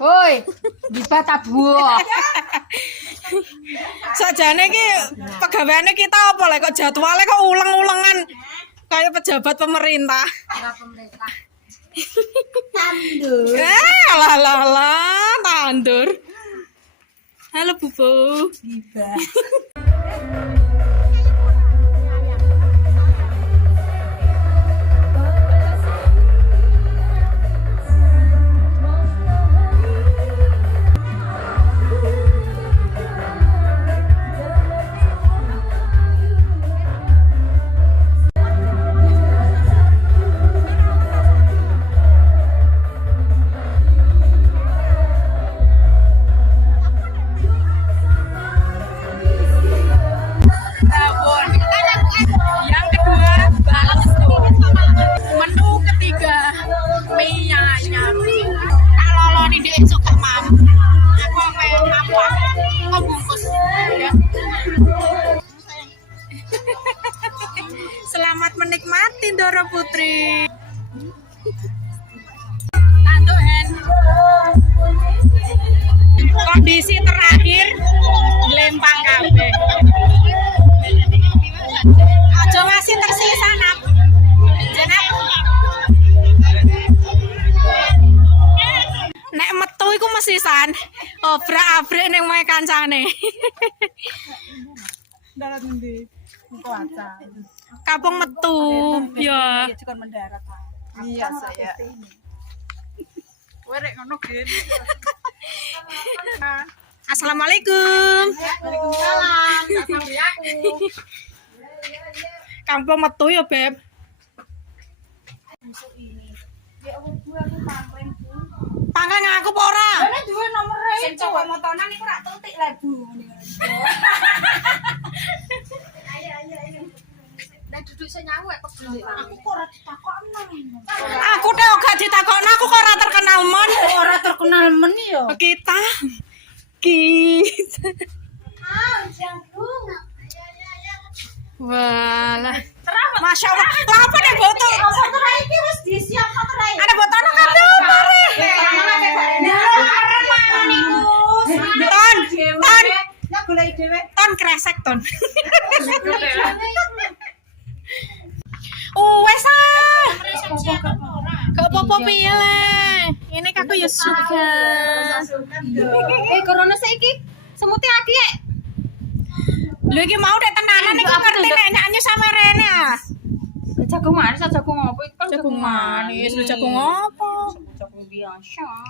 Woi, dibat tabu. Sajane iki pegaweane kita apa lek kok jadwale kok ulang-ulangan kayak pejabat pemerintah. Pemerintah. Tandur. Alah, tandur. Halo Bubu. Tiba. Yang kedua, bakso. Menu ketiga, mie ayam. Kalau lo nih dia suka mam, aku apa yang apa? Kau bungkus. Ya. Selamat menikmati Dora Putri. Tanduk Hen. Kondisi terakhir lempang kabeh. Aja masih tersisa nak. Jenap. Nek metu iku mesisan obrak-abrik ning omahe kancane. Darat ngendi? Kuaca. Kampung metu. Ya. Cukon mendarat. Iya saya. Werek ngono gini. Assalamualaikum. Waalaikumsalam. Kampung metu ya, Beb. Pangkang aku apa ora? Ana duwe nomere. Sing coba motonan iku rak tutik lah, Bu. Nek duduk sing nyawu kok duduk. Aku kok ora ditakokno. Aku teh gak ditakokno, aku kok ora terkenal men. Ora terkenal men yo. Kita. Jangkung. Walah. Masya Allah. Lah apa nih botol? Motor iki wis disiap motor ae. Ada botol kabeh apa nih? Ton. Nek golek dhewe. Ton kresek ton. Wes ah. Gak apa-apa piye le. Ini aku ya suka. Corona saiki semute aki. Lho iki mau dek tenanan iku ngerti nek nyanyi sama Rene ah. Jagung manis, jagung apa? Jagung manis, jagung apa? Jagung biasa.